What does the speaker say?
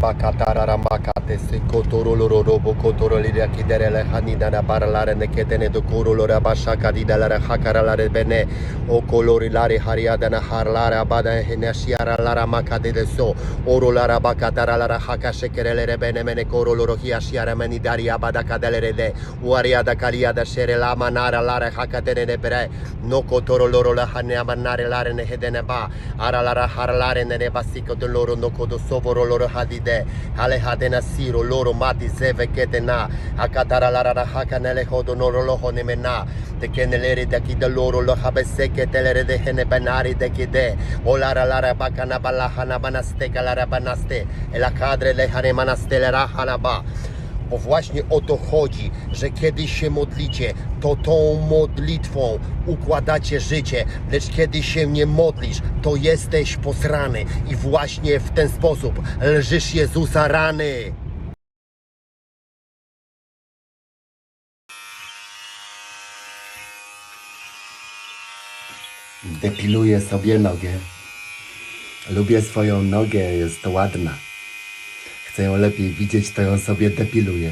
Bakatara ramakate se kotoro loro robo kotoro liria kiderele hanida na baralare ne ketene do kuro lora bashaka di dalara hakara lare bene o kolori lare hariada na harlare abada hene shiara lara makade de so oro lara bakatara lara haka shekerele re bene mene koro loro hia shiara meni dari abada kadele de uariada kaliada shere la manara lara haka dene ne bere no kotoro loro la hane amanare lare ne hedene ba ara lara harlare ne basiko de loro no kodo sovoro loro Hade, Ale Hade Siro, Loro Mati Zeve Ketena, Akatara Larara Hakanele Hodo Noroloho Nemena, Te Keneleri de Kida Loro, Lohabese Ketelere de Henebenari de Kide, Olara Lara Bacana Balahana Banaste, Galara Banaste, El Acadre Le Hanemanaste Lerahana Ba. Bo właśnie o to chodzi, że kiedy się modlicie, to tą modlitwą układacie życie, lecz kiedy się nie modlisz, to jesteś posrany i właśnie w ten sposób lżysz Jezusa rany. Depiluję sobie nogę. Lubię swoją nogę, jest ładna. Chcę ją lepiej widzieć, to ją sobie depiluję.